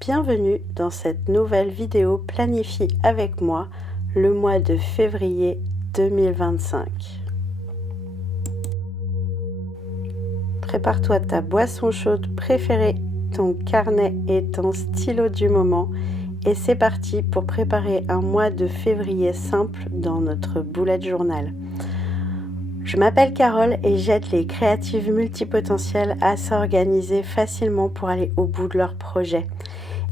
Bienvenue dans cette nouvelle vidéo Planifie avec moi le mois de février 2025. Prépare-toi ta boisson chaude préférée, ton carnet et ton stylo du moment et c'est parti pour préparer un mois de février simple dans notre bullet journal. Je m'appelle Carole et j'aide les créatives multipotentielles à s'organiser facilement pour aller au bout de leurs projets.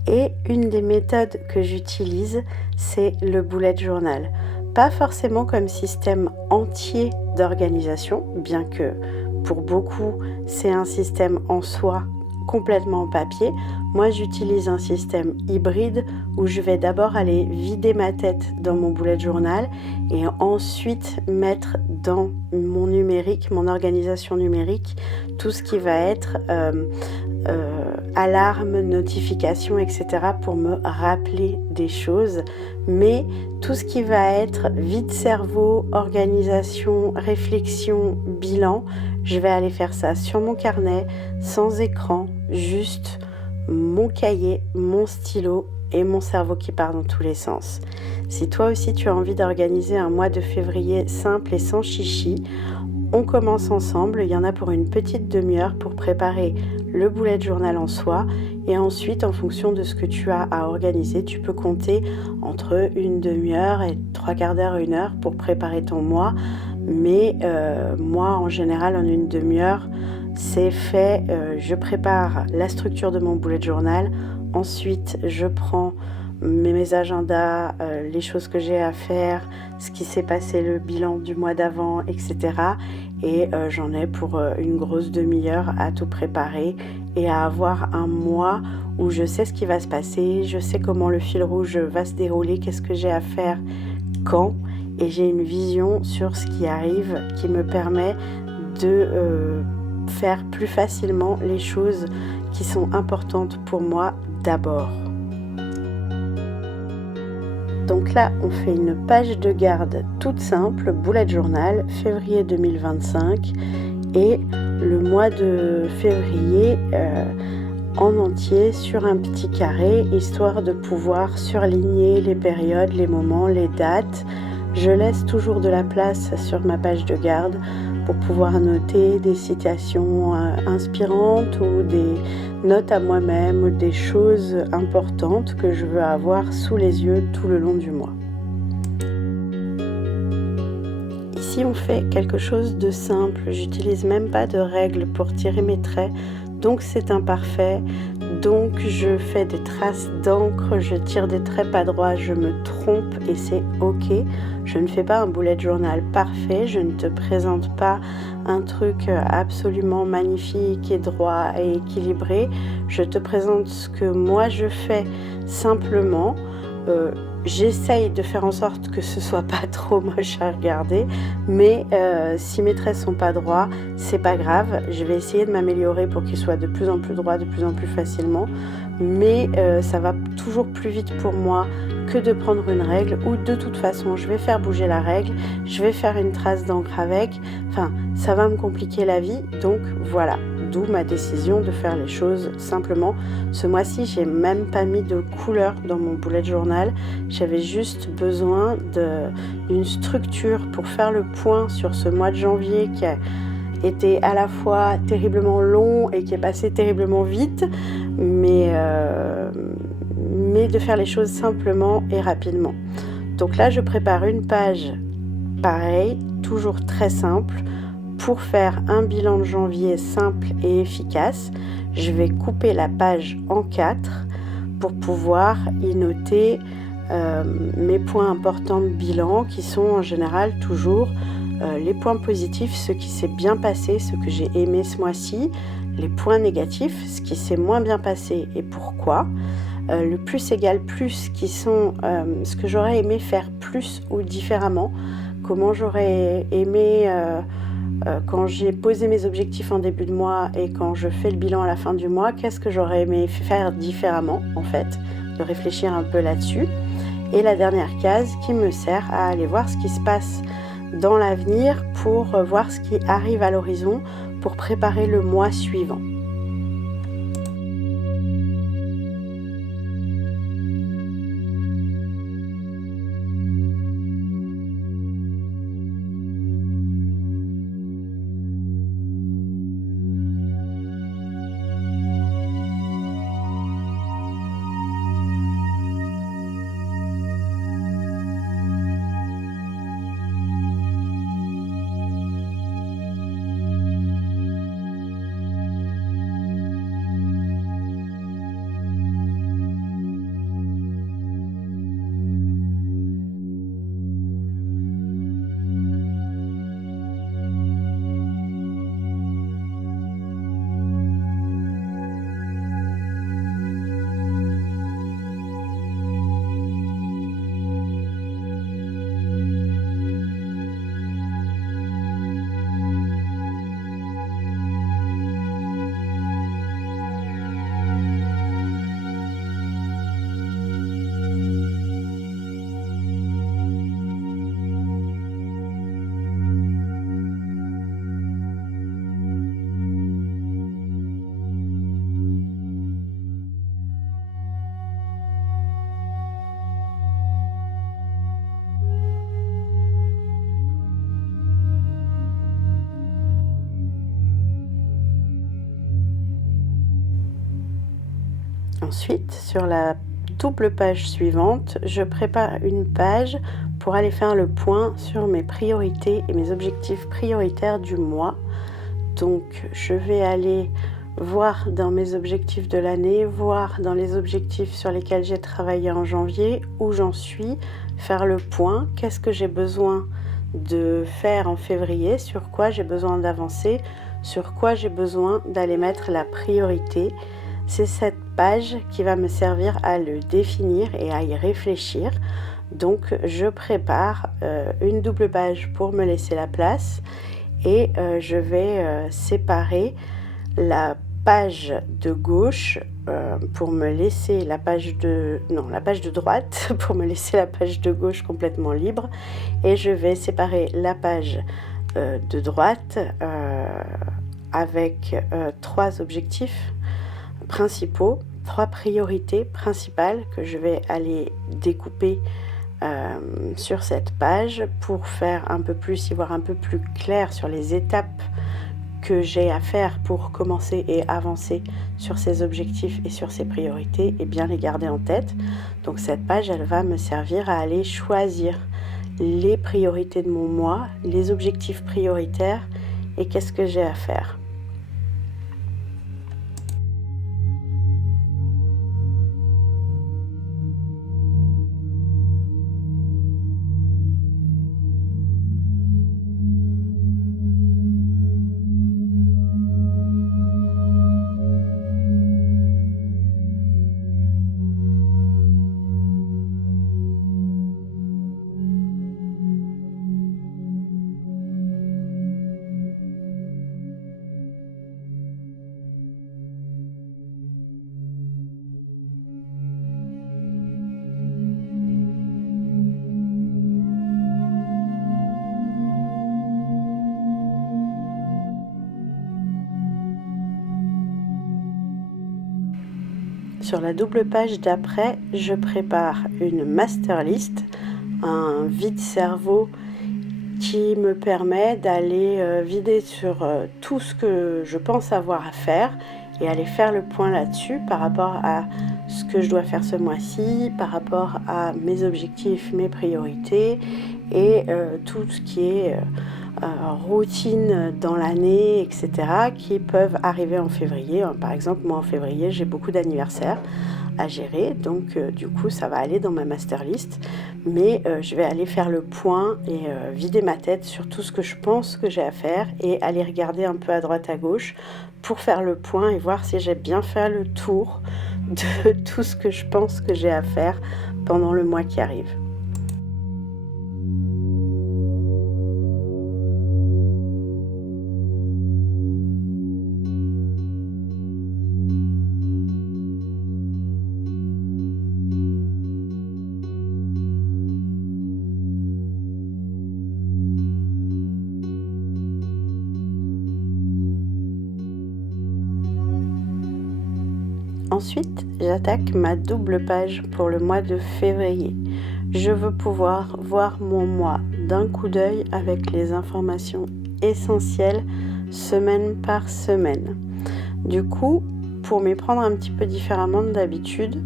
Et une des méthodes que j'utilise, c'est le bullet journal. Pas forcément comme système entier d'organisation, bien que pour beaucoup, c'est un système en soi complètement en papier. Moi, j'utilise un système hybride où je vais d'abord aller vider ma tête dans mon bullet journal et ensuite mettre dans mon numérique, mon organisation numérique, tout ce qui va être alarme, notification, etc. pour me rappeler des choses. Mais tout ce qui va être vide cerveau, organisation, réflexion, bilan, je vais aller faire ça sur mon carnet, sans écran, juste mon cahier, mon stylo et mon cerveau qui part dans tous les sens. Si toi aussi tu as envie d'organiser un mois de février simple et sans chichi, on commence ensemble. Il y en a pour une petite demi-heure pour préparer le bullet journal en soi et ensuite en fonction de ce que tu as à organiser, tu peux compter entre une demi-heure et 3/4 d'heure, 1 heure pour préparer ton mois. Mais moi en général en une demi-heure c'est fait. Je prépare la structure de mon bullet journal, ensuite je prends mes agendas, les choses que j'ai à faire, ce qui s'est passé, le bilan du mois d'avant, etc. Et j'en ai pour une grosse demi-heure à tout préparer et à avoir un mois où je sais ce qui va se passer, je sais comment le fil rouge va se dérouler, qu'est-ce que j'ai à faire, quand, et j'ai une vision sur ce qui arrive qui me permet de faire plus facilement les choses qui sont importantes pour moi d'abord. Donc là, on fait une page de garde toute simple, bullet journal, février 2025 et le mois de février en entier sur un petit carré, histoire de pouvoir surligner les périodes, les moments, les dates. Je laisse toujours de la place sur ma page de garde pour pouvoir noter des citations inspirantes ou des notes à moi-même ou des choses importantes que je veux avoir sous les yeux tout le long du mois. Ici, on fait quelque chose de simple. J'utilise même pas de règles pour tirer mes traits, donc c'est imparfait. Donc je fais des traces d'encre, je tire des traits pas droits, je me trompe et c'est ok. Je ne fais pas un bullet journal parfait, je ne te présente pas un truc absolument magnifique et droit et équilibré. Je te présente ce que moi je fais simplement. J'essaye de faire en sorte que ce soit pas trop moche à regarder, mais si mes traits sont pas droits, c'est pas grave. Je vais essayer de m'améliorer pour qu'ils soient de plus en plus droits, de plus en plus facilement, mais ça va toujours plus vite pour moi que de prendre une règle, ou de toute façon je vais faire bouger la règle, je vais faire une trace d'encre avec, enfin ça va me compliquer la vie, donc voilà. D'où ma décision de faire les choses simplement. Ce mois-ci, j'ai même pas mis de couleur dans mon bullet journal. J'avais juste besoin d'une structure pour faire le point sur ce mois de janvier qui a été à la fois terriblement long et qui est passé terriblement vite, mais de faire les choses simplement et rapidement. Donc là, je prépare une page pareil, toujours très simple, pour faire un bilan de janvier simple et efficace. Je vais couper la page en 4 pour pouvoir y noter mes points importants de bilan qui sont en général toujours les points positifs, ce qui s'est bien passé, ce que j'ai aimé ce mois-ci, les points négatifs, ce qui s'est moins bien passé et pourquoi, le plus égale plus qui sont ce que j'aurais aimé faire plus ou différemment, comment j'aurais aimé quand j'ai posé mes objectifs en début de mois et quand je fais le bilan à la fin du mois, qu'est-ce que j'aurais aimé faire différemment en fait, de réfléchir un peu là-dessus. Et la dernière case qui me sert à aller voir ce qui se passe dans l'avenir pour voir ce qui arrive à l'horizon pour préparer le mois suivant. Ensuite, sur la double page suivante, je prépare une page pour aller faire le point sur mes priorités et mes objectifs prioritaires du mois. Donc, je vais aller voir dans mes objectifs de l'année, voir dans les objectifs sur lesquels j'ai travaillé en janvier, où j'en suis, faire le point, qu'est-ce que j'ai besoin de faire en février, sur quoi j'ai besoin d'avancer, sur quoi j'ai besoin d'aller mettre la priorité. C'est cette page qui va me servir à le définir et à y réfléchir. Donc je prépare une double page pour me laisser la place et je vais séparer la page de gauche pour me laisser la page de droite pour me laisser la page de gauche complètement libre, et je vais séparer la page de droite avec 3 objectifs principaux, 3 priorités principales que je vais aller découper sur cette page pour faire un peu plus, y voir un peu plus clair sur les étapes que j'ai à faire pour commencer et avancer sur ces objectifs et sur ces priorités, et bien les garder en tête. Donc cette page, elle va me servir à aller choisir les priorités de mon mois, les objectifs prioritaires et qu'est-ce que j'ai à faire. Sur la double page d'après, je prépare une master list, un vide-cerveau qui me permet d'aller vider sur tout ce que je pense avoir à faire et aller faire le point là-dessus par rapport à ce que je dois faire ce mois-ci, par rapport à mes objectifs, mes priorités et tout ce qui est routine dans l'année, etc., qui peuvent arriver en février. Par exemple, moi en février, j'ai beaucoup d'anniversaires à gérer, donc du coup ça va aller dans ma master list, mais je vais aller faire le point et vider ma tête sur tout ce que je pense que j'ai à faire et aller regarder un peu à droite à gauche pour faire le point et voir si j'ai bien fait le tour de tout ce que je pense que j'ai à faire pendant le mois qui arrive. Ensuite, j'attaque ma double page pour le mois de février. Je veux pouvoir voir mon mois d'un coup d'œil avec les informations essentielles semaine par semaine. Du coup, pour m'y prendre un petit peu différemment de d'habitude,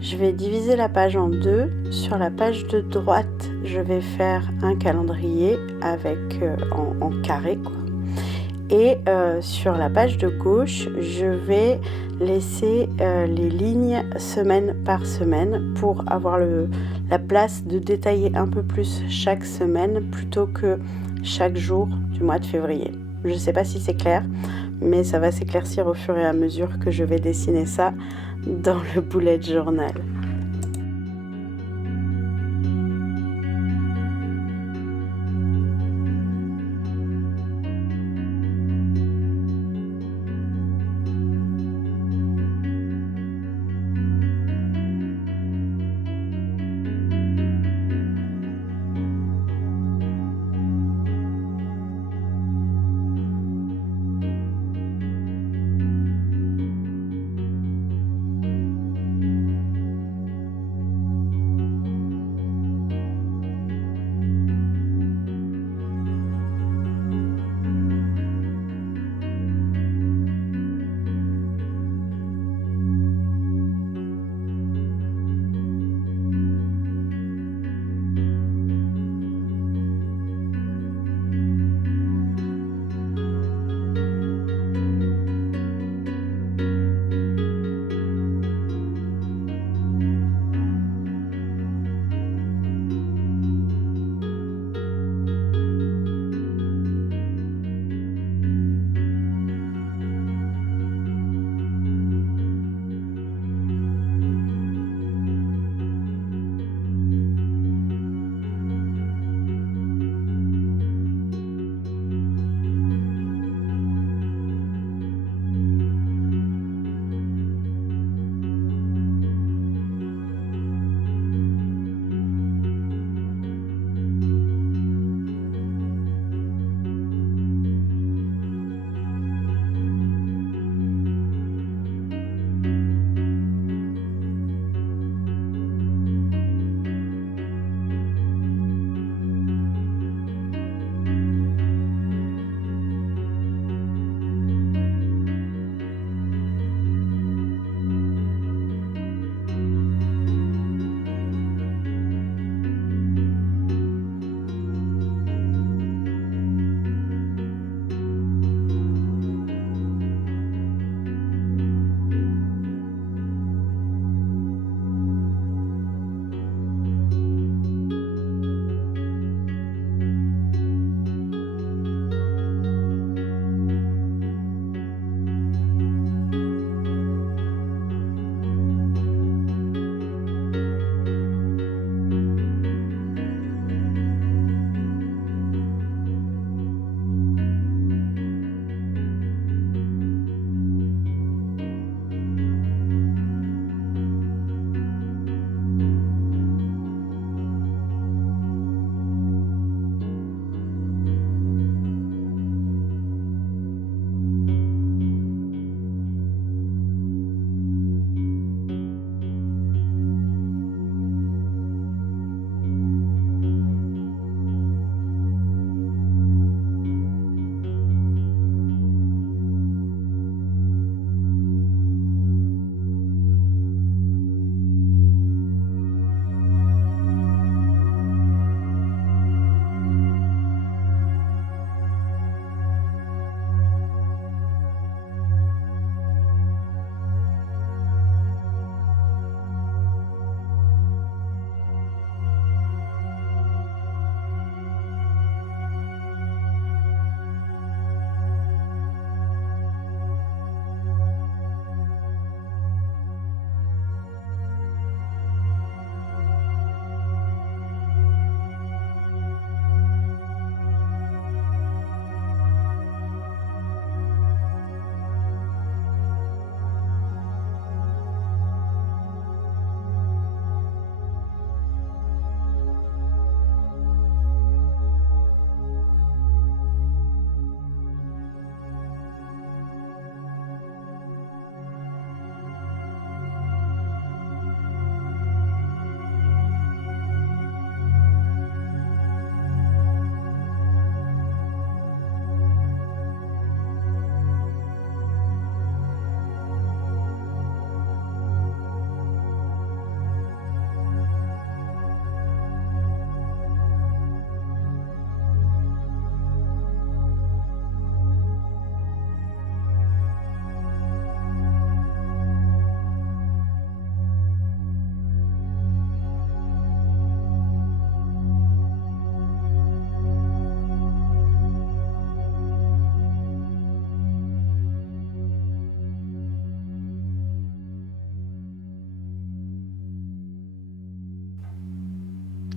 je vais diviser la page en 2. Sur la page de droite, je vais faire un calendrier avec en carré, quoi. Et sur la page de gauche, je vais laisser les lignes semaine par semaine pour avoir la place de détailler un peu plus chaque semaine plutôt que chaque jour du mois de février. Je ne sais pas si c'est clair, mais ça va s'éclaircir au fur et à mesure que je vais dessiner ça dans le bullet journal.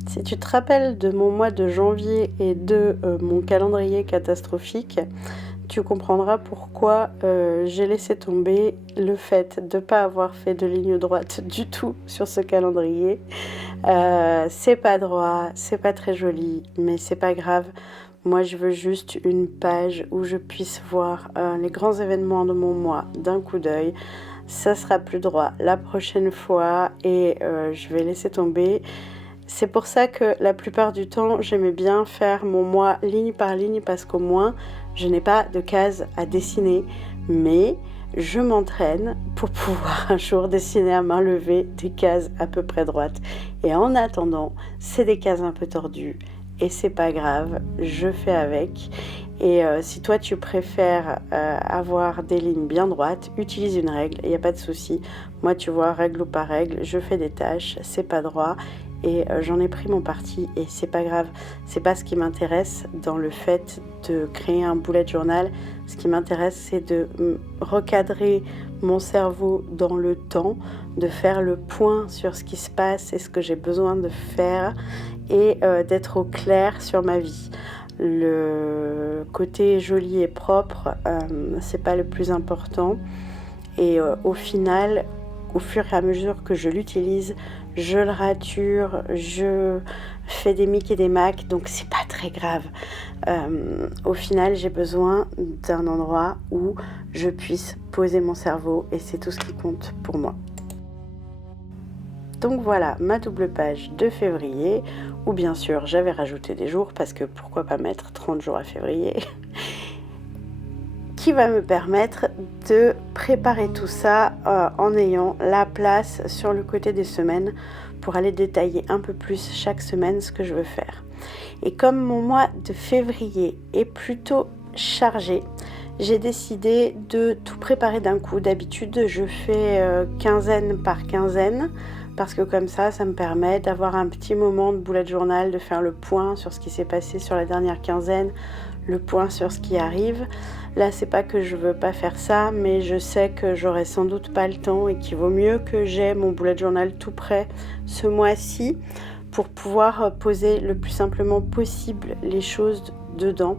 Si tu te rappelles de mon mois de janvier et de mon calendrier catastrophique, tu comprendras pourquoi j'ai laissé tomber le fait de ne pas avoir fait de ligne droite du tout sur ce calendrier. C'est pas droit, c'est pas très joli, mais c'est pas grave. Moi, je veux juste une page où je puisse voir les grands événements de mon mois d'un coup d'œil. Ça sera plus droit la prochaine fois et je vais laisser tomber. C'est pour ça que la plupart du temps, j'aimais bien faire mon mois ligne par ligne parce qu'au moins, je n'ai pas de cases à dessiner, mais je m'entraîne pour pouvoir un jour dessiner à main levée des cases à peu près droites. Et en attendant, c'est des cases un peu tordues et c'est pas grave, je fais avec. Et si toi tu préfères avoir des lignes bien droites, utilise une règle, il n'y a pas de souci. Moi, tu vois, règle ou pas règle, je fais des tâches, c'est pas droit. Et j'en ai pris mon parti et c'est pas grave, c'est pas ce qui m'intéresse dans le fait de créer un bullet journal. Ce qui m'intéresse, c'est de recadrer mon cerveau dans le temps, de faire le point sur ce qui se passe et ce que j'ai besoin de faire et d'être au clair sur ma vie. Le côté joli et propre, c'est pas le plus important. Et au final, au fur et à mesure que je l'utilise, je le rature, je fais des mics et des macs, donc c'est pas très grave. Au final, j'ai besoin d'un endroit où je puisse poser mon cerveau et c'est tout ce qui compte pour moi. Donc voilà ma double page de février, où bien sûr j'avais rajouté des jours parce que pourquoi pas mettre 30 jours à février qui va me permettre de préparer tout ça en ayant la place sur le côté des semaines pour aller détailler un peu plus chaque semaine ce que je veux faire. Et comme mon mois de février est plutôt chargé, j'ai décidé de tout préparer d'un coup. D'habitude, je fais quinzaine par quinzaine parce que comme ça me permet d'avoir un petit moment de bullet journal, de faire le point sur ce qui s'est passé sur la dernière quinzaine, le point sur ce qui arrive. Là, c'est pas que je veux pas faire ça, mais je sais que j'aurai sans doute pas le temps et qu'il vaut mieux que j'ai mon bullet journal tout prêt ce mois-ci pour pouvoir poser le plus simplement possible les choses dedans.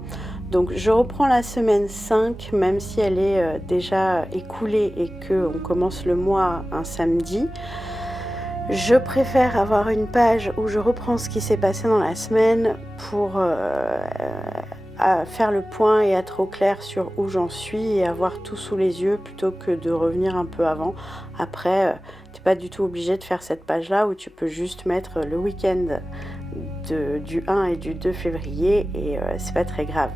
Donc je reprends la semaine 5, même si elle est déjà écoulée et qu'on commence le mois un samedi. Je préfère avoir une page où je reprends ce qui s'est passé dans la semaine pour faire le point et être au clair sur où j'en suis et avoir tout sous les yeux plutôt que de revenir un peu avant. Après, tu n'es pas du tout obligé de faire cette page-là où tu peux juste mettre le week-end du 1 et du 2 février et c'est pas très grave.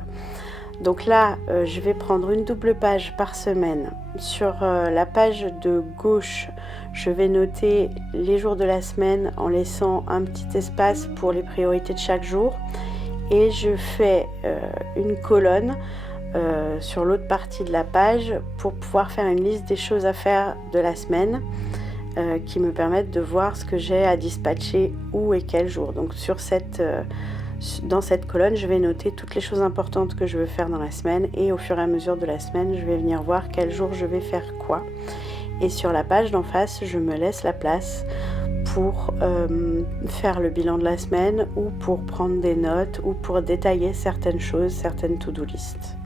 Donc là, je vais prendre une double page par semaine. Sur la page de gauche, je vais noter les jours de la semaine en laissant un petit espace pour les priorités de chaque jour. Et je fais une colonne sur l'autre partie de la page pour pouvoir faire une liste des choses à faire de la semaine qui me permettent de voir ce que j'ai à dispatcher où et quel jour. Donc dans cette colonne, je vais noter toutes les choses importantes que je veux faire dans la semaine et au fur et à mesure de la semaine, je vais venir voir quel jour je vais faire quoi. Et sur la page d'en face, je me laisse la place pour faire le bilan de la semaine ou pour prendre des notes ou pour détailler certaines choses, certaines to-do list.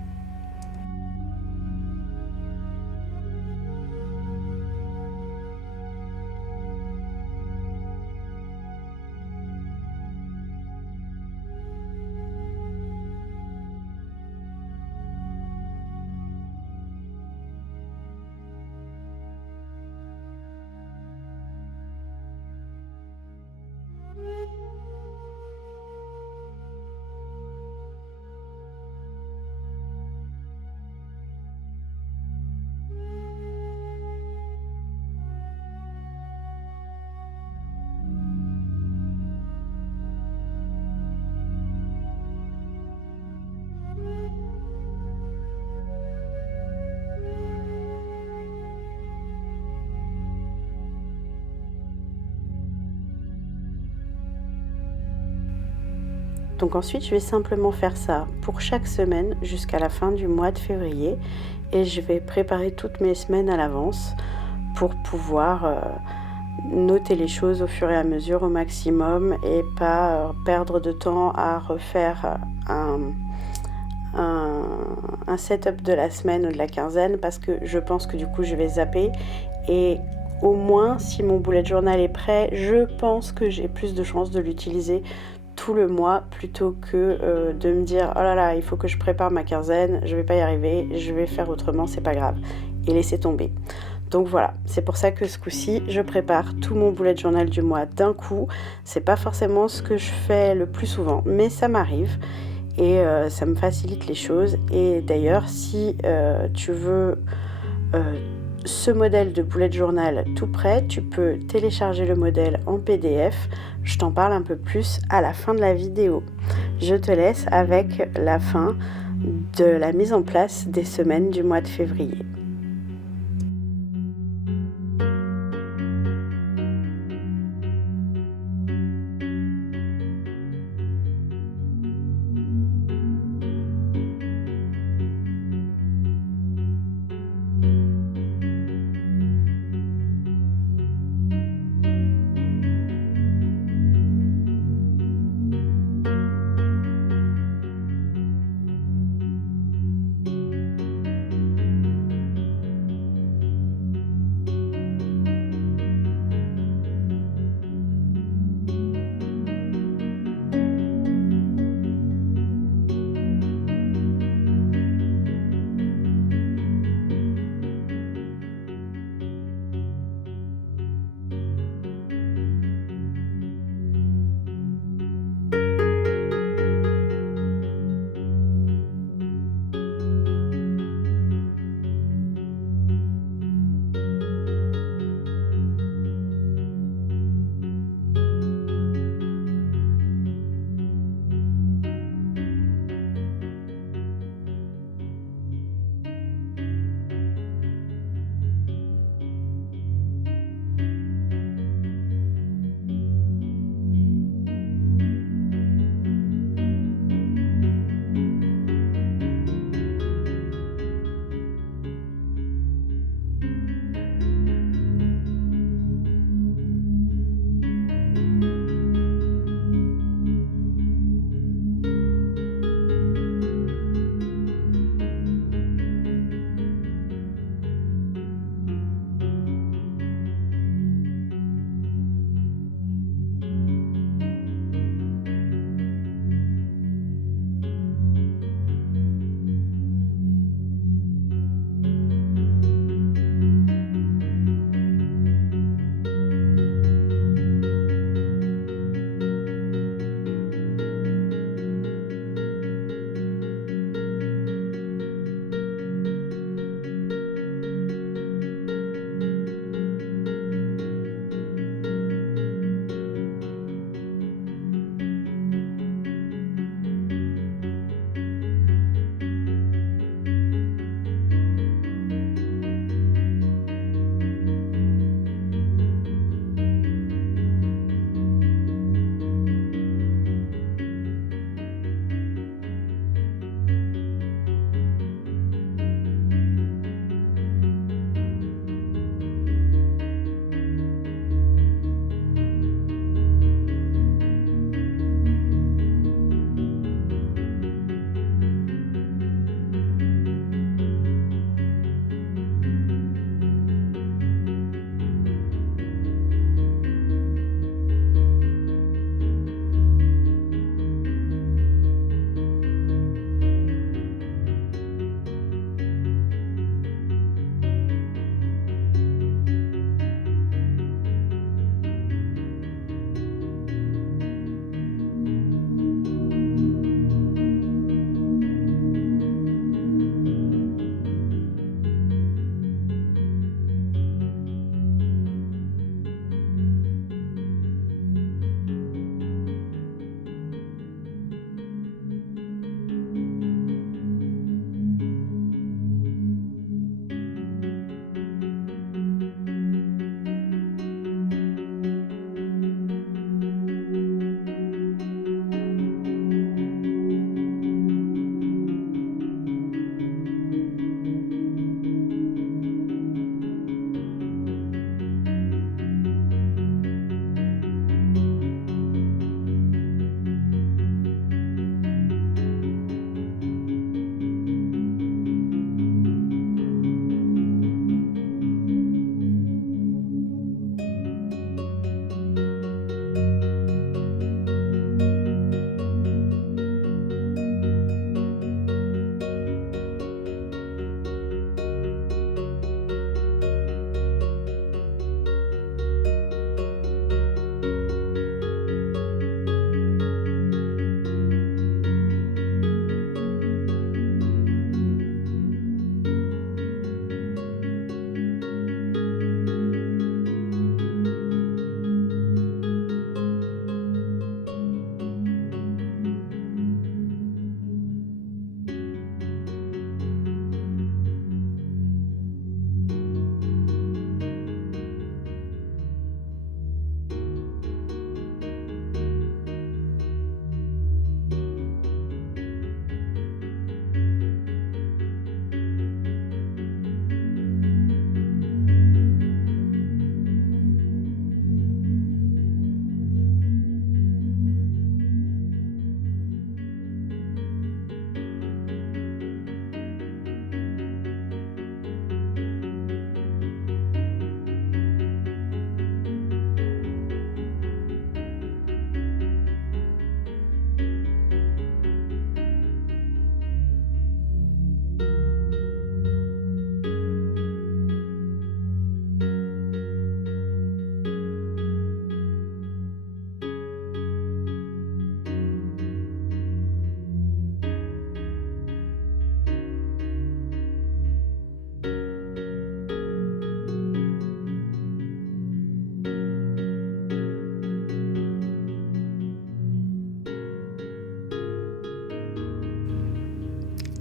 Donc ensuite, je vais simplement faire ça pour chaque semaine jusqu'à la fin du mois de février et je vais préparer toutes mes semaines à l'avance pour pouvoir noter les choses au fur et à mesure au maximum et pas perdre de temps à refaire un setup de la semaine ou de la quinzaine, parce que je pense que du coup je vais zapper. Et au moins, si mon bullet journal est prêt, je pense que j'ai plus de chances de l'utiliser tout le mois plutôt que de me dire oh là là, il faut que je prépare ma quinzaine, je vais pas y arriver, je vais faire autrement, c'est pas grave, et laisser tomber. Donc voilà, c'est pour ça que ce coup-ci, je prépare tout mon bullet journal du mois d'un coup. C'est pas forcément ce que je fais le plus souvent, mais ça m'arrive et ça me facilite les choses. Et d'ailleurs, si tu veux ce modèle de bullet journal tout prêt, tu peux télécharger le modèle en PDF. Je t'en parle un peu plus à la fin de la vidéo. Je te laisse avec la fin de la mise en place des semaines du mois de février.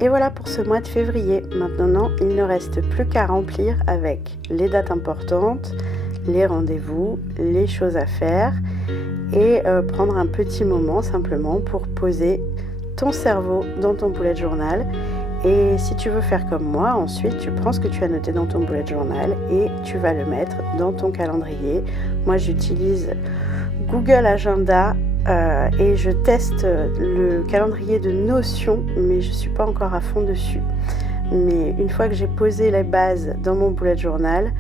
Et voilà pour ce mois de février. Maintenant, il ne reste plus qu'à remplir avec les dates importantes, les rendez-vous, les choses à faire et prendre un petit moment simplement pour poser ton cerveau dans ton bullet journal. Et si tu veux faire comme moi, ensuite tu prends ce que tu as noté dans ton bullet journal et tu vas le mettre dans ton calendrier. Moi j'utilise Google Agenda et je teste le calendrier de Notion, mais je ne suis pas encore à fond dessus. Mais une fois que j'ai posé les bases dans mon bullet journal,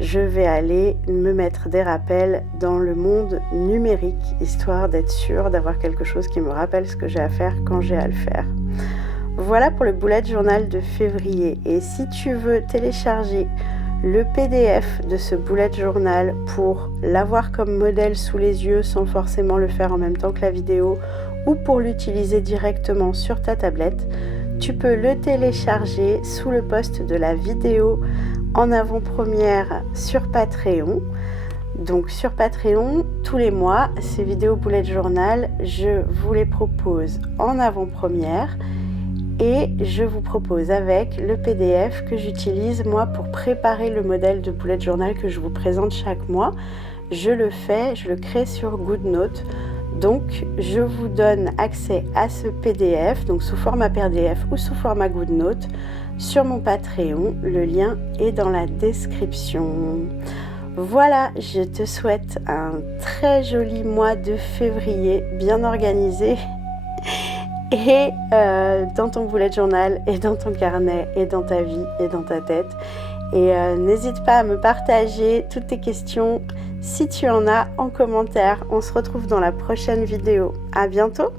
je vais aller me mettre des rappels dans le monde numérique, histoire d'être sûre d'avoir quelque chose qui me rappelle ce que j'ai à faire quand j'ai à le faire. Voilà pour le bullet journal de février. Et si tu veux télécharger le PDF de ce bullet journal pour l'avoir comme modèle sous les yeux sans forcément le faire en même temps que la vidéo ou pour l'utiliser directement sur ta tablette, tu peux le télécharger sous le post de la vidéo en avant-première sur Patreon. Donc sur Patreon, tous les mois, ces vidéos bullet journal, je vous les propose en avant-première. Et je vous propose avec le PDF que j'utilise moi pour préparer le modèle de bullet journal que je vous présente chaque mois. Je le crée sur GoodNote. Donc je vous donne accès à ce PDF, donc sous format PDF ou sous format GoodNote, sur mon Patreon. Le lien est dans la description. Voilà, je te souhaite un très joli mois de février, bien organisé. Et dans ton bullet journal et dans ton carnet et dans ta vie et dans ta tête. Et n'hésite pas à me partager toutes tes questions si tu en as en commentaire. On se retrouve dans la prochaine vidéo. À bientôt!